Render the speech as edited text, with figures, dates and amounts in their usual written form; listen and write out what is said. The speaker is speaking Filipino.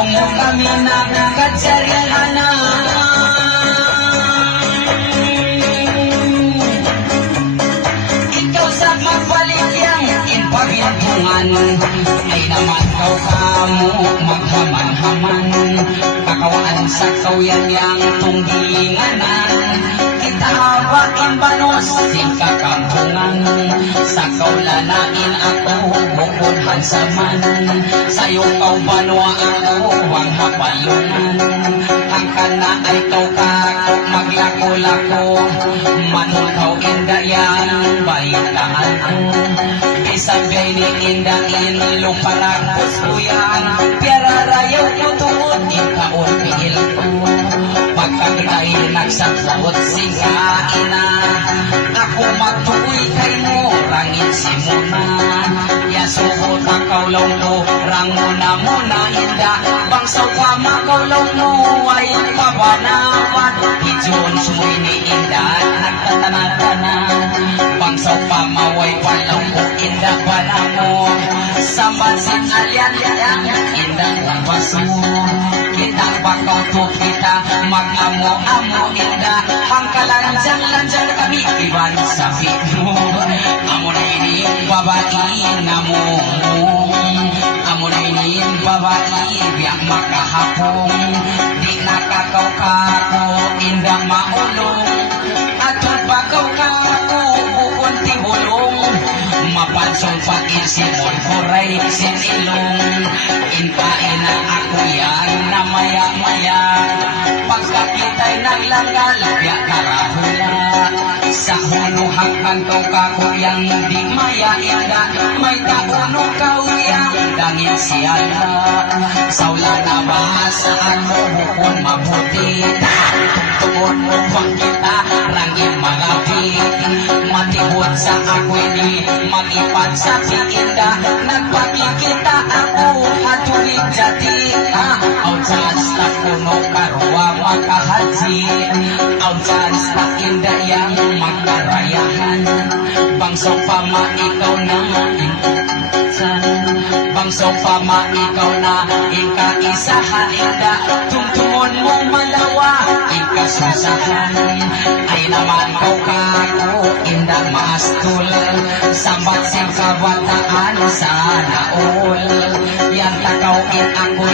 Ayaw mo kami na katsarihan na. Ikaw sa magwaligyang inpabintungan, ay naman kau kamo maghaman-haman. Kakawaan sa kauyan yang tungginganan, kita hawakin banos sing kakampungan. Sa kaulanain ako bukunhan saman, sayo kau banwa ako wang hapayungan. Ang kana ay kau kako maglako-lako, manutaw indayan bayitaan ko. Isabay ni indain luparagpos ko yan, pirarayaw ko tuod ikaon pihil ko. Pagkagay nagsabot singain na, ako matukoy kay mo rangin si muna. Yasuhot ang kaulaw mo rang muna inda, bangsaw pa makaulaw mo ay pabanawan. Ijon sumoy ni inda nagtatanatana, bangsaw pa maway walaw ko inda para mo. Sa mansin alyan inda ang baso, kitang bakaw to kita mag-amo-amo inda. Pangkalanjang-lanjang kami iban sa mo. Amo na ini babae na mo, amo na ini babae biyak makahapong. Di nakakaw-kako inda maulong, at pagpagaw-kako bukon tibulong. Mapansong pag-isimon huray sinilong, inkain na ako yan na maya-maya. Pagkakita'y naglanggal biyak karahula, sa hunuhang kangkaw kakuyang di maya-inda. May kauno kauyang dangin siyala, sawla na bahasaan mo bukon mabuti. Tungkol mo pang kita rangin magapit, matibot sa ako'y di mag-ipad sa piinda. Nagpakikita ako hatulig jati, outside na puno karwa makahaji, outside na inda yang magkarayahan. Bangso pa ikaw na insan, bangso pa ikaw na ikaisahan inda. Tungtungon mong malawa ikasusahan, ay naman kau kako indang maastul. Sambat sing kabataan sana all, yan takaw in ako